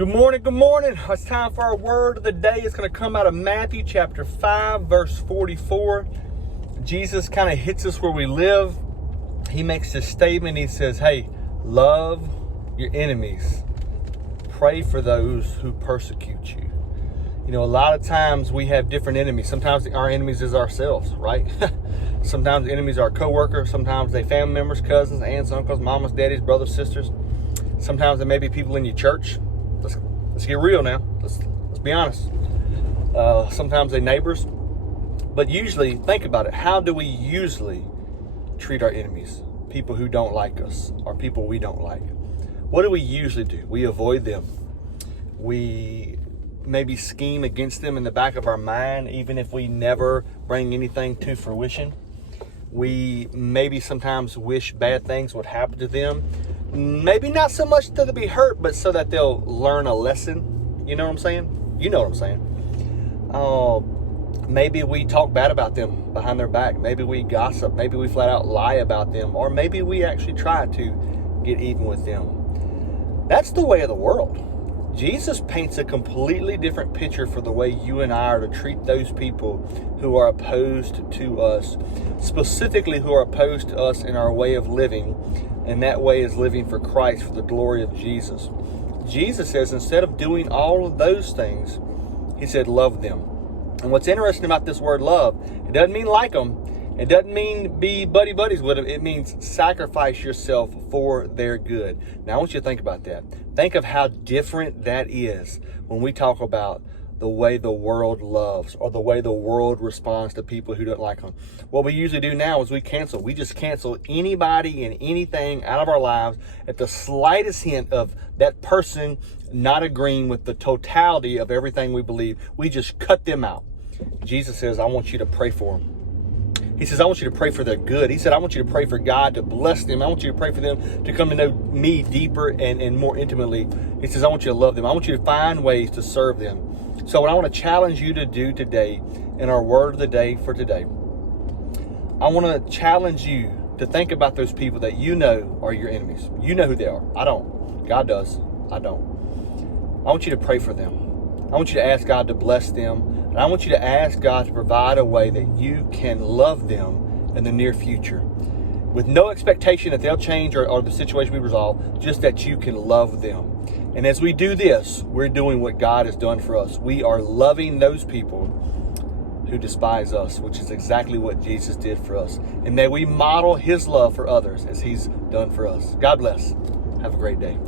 Good morning, good morning. It's time for our word of the day. It's going to come out of Matthew chapter 5, verse 44. Jesus kind of hits us where we live. He makes this statement. He says, hey, love your enemies. Pray for those who persecute you. You know, a lot of times we have different enemies. Sometimes our enemies is ourselves, right? Sometimes the enemies are our coworkers. Sometimes they family members, cousins, aunts, uncles, mamas, daddies, brothers, sisters. Sometimes there may be people in your church. Let's get real now. Let's be honest. Sometimes they neighbors. But usually, think about it. How do we usually treat our enemies? People who don't like us or people we don't like. What do we usually do? We avoid them. We maybe scheme against them in the back of our mind, even if we never bring anything to fruition. We maybe sometimes wish bad things would happen to them. Maybe not so much to be hurt, but so that they'll learn a lesson. You know what I'm saying? You know what I'm saying. Maybe we talk bad about them behind their back. Maybe we gossip. Maybe we flat out lie about them. Or maybe we actually try to get even with them. That's the way of the world. Jesus paints a completely different picture for the way you and I are to treat those people who are opposed to us, specifically who are opposed to us in our way of living, and that way is living for Christ, for the glory of Jesus. Jesus says instead of doing all of those things, he said love them. And what's interesting about this word love, it doesn't mean like them. It doesn't mean be buddies with them. It means sacrifice yourself for their good. Now, I want you to think about that. Think of how different that is when we talk about the way the world loves or the way the world responds to people who don't like them. What we usually do now is we cancel. We just cancel anybody and anything out of our lives at the slightest hint of that person not agreeing with the totality of everything we believe. We just cut them out. Jesus says, I want you to pray for them. He says, I want you to pray for their good. He said, I want you to pray for God to bless them. I want you to pray for them to come to know me deeper and more intimately. He says, I want you to love them. I want you to find ways to serve them. So what I want to challenge you to do today in our word of the day for today, I want to challenge you to think about those people that you know are your enemies. You know who they are. I don't. God does. I don't. I want you to pray for them. I want you to ask God to bless them. And I want you to ask God to provide a way that you can love them in the near future with no expectation that they'll change or the situation we resolve, just that you can love them. And as we do this, we're doing what God has done for us. We are loving those people who despise us, which is exactly what Jesus did for us. And may we model his love for others as he's done for us. God bless. Have a great day.